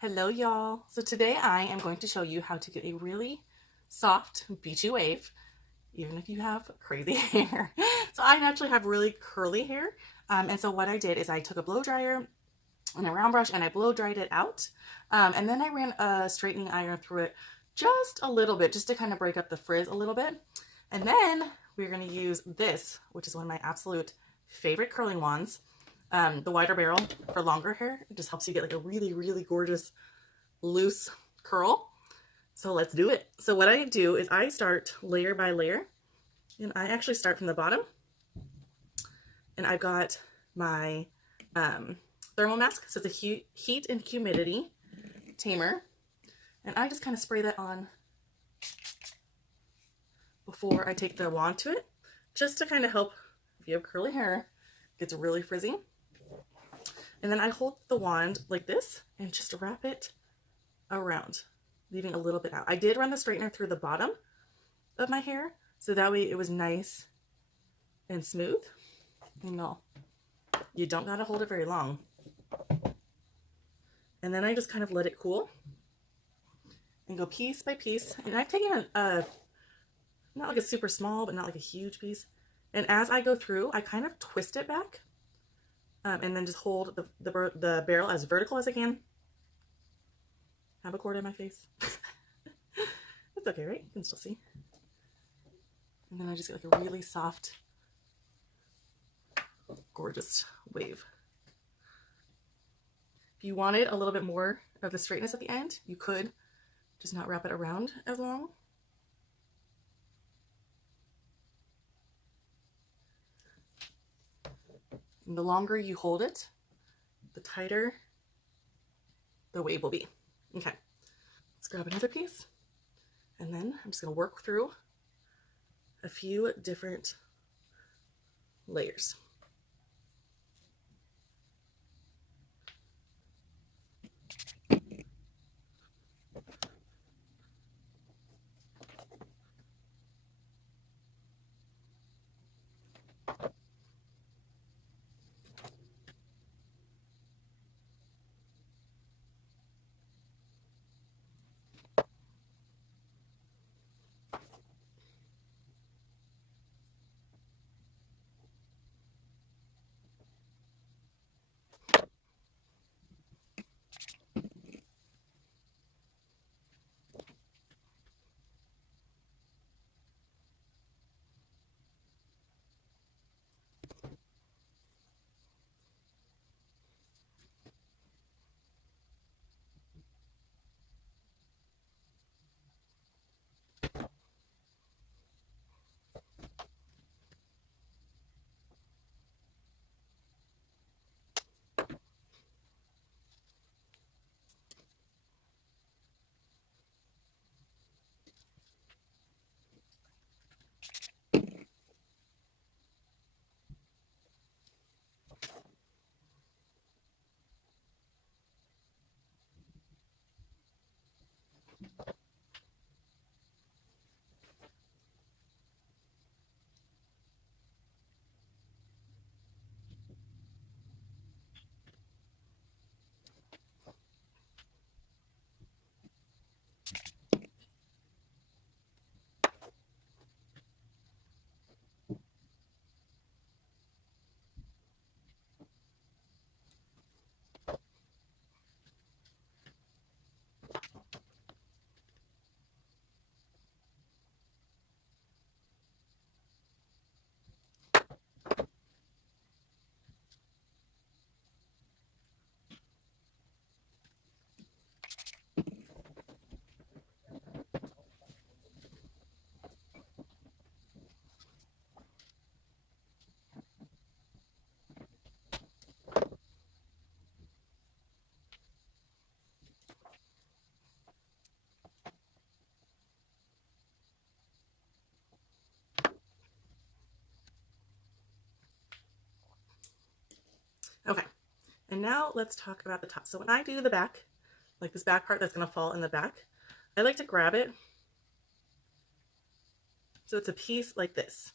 Hello y'all. So today I am going to show you how to get a really soft beachy wave, even if you have crazy hair. So I naturally have really curly hair. And so what I did is I took a blow dryer and a round brush and I blow dried it out. And then I ran a straightening iron through it just a little bit, just to kind of break up the frizz a little bit. And then we're going to use this, which is one of my absolute favorite curling wands. The wider barrel for longer hair. It just helps you get like a really, really gorgeous loose curl. So let's do it. So what I do is I start layer by layer, and I actually start from the bottom. And I've got my thermal mask, so it's a heat and humidity tamer, and I just kind of spray that on before I take the wand to it, just to kind of help if you have curly hair, it gets really frizzy. And then I hold the wand like this and just wrap it around, leaving a little bit out. I did run the straightener through the bottom of my hair, so that way it was nice and smooth. You know, you don't gotta hold it very long. And then I just kind of let it cool and go piece by piece. And I've taken not like a super small, but not like a huge piece. And as I go through, I kind of twist it back, and then just hold the barrel as vertical as I can. Have a cord in my face. It's okay, right? You can still see. And then I just get like a really soft, gorgeous wave. If you wanted a little bit more of the straightness at the end, you could just not wrap it around as long. And the longer you hold it, the tighter the wave will be. Okay, let's grab another piece. And then I'm just gonna work through a few different layers. Okay, and now let's talk about the top. So when I do the back, like this back part that's gonna fall in the back, I like to grab it so it's a piece like this.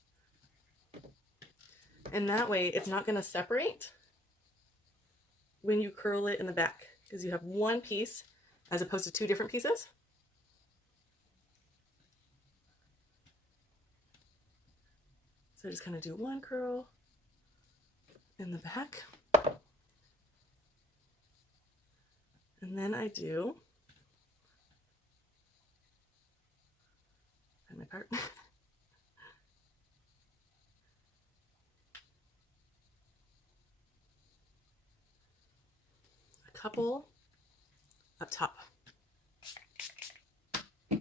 And that way it's not gonna separate when you curl it in the back, because you have one piece as opposed to two different pieces. So I just kind of do one curl in the back. And then I do, find my part. A couple up top. Got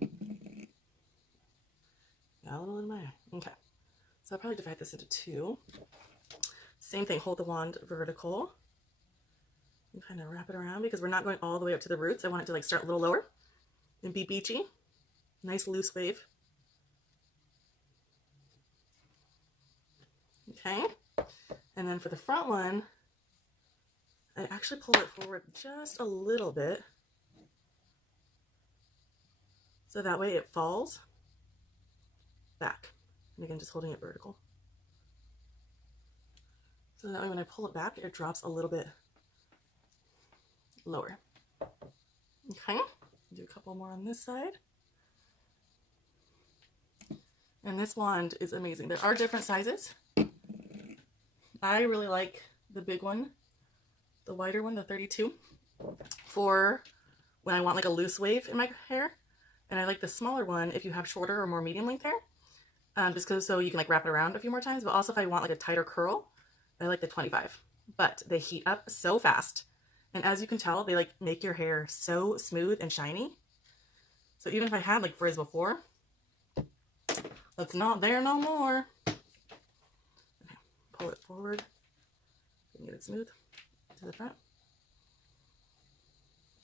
a little in my eye. Okay. So I'll probably divide this into two. Same thing, hold the wand vertical. And kind of wrap it around because we're not going all the way up to the roots. I want it to like start a little lower and be beachy. Nice loose wave. Okay. And then for the front one, I actually pull it forward just a little bit. So that way it falls back. And again, just holding it vertical. So that way when I pull it back, it drops a little bit lower. Okay, do a couple more on this side. And this wand is amazing. There are different sizes. I really like the big one, the wider one, the 32, for when I want like a loose wave in my hair. And I like the smaller one if you have shorter or more medium length hair, just because so you can like wrap it around a few more times. But also if I want like a tighter curl, I like the 25. But they heat up so fast. And as you can tell, they like make your hair so smooth and shiny. So even if I had like frizz before, that's not there no more. Okay, pull it forward and get it smooth to the front.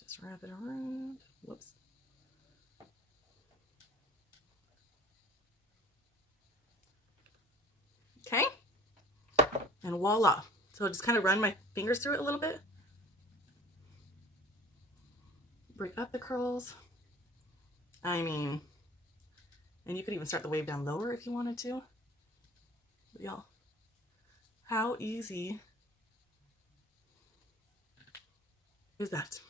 Just wrap it around. Whoops. Okay. And voila. So just kind of run my fingers through it a little bit. Break up the curls. I mean, and you could even start the wave down lower if you wanted to. But y'all, how easy is that?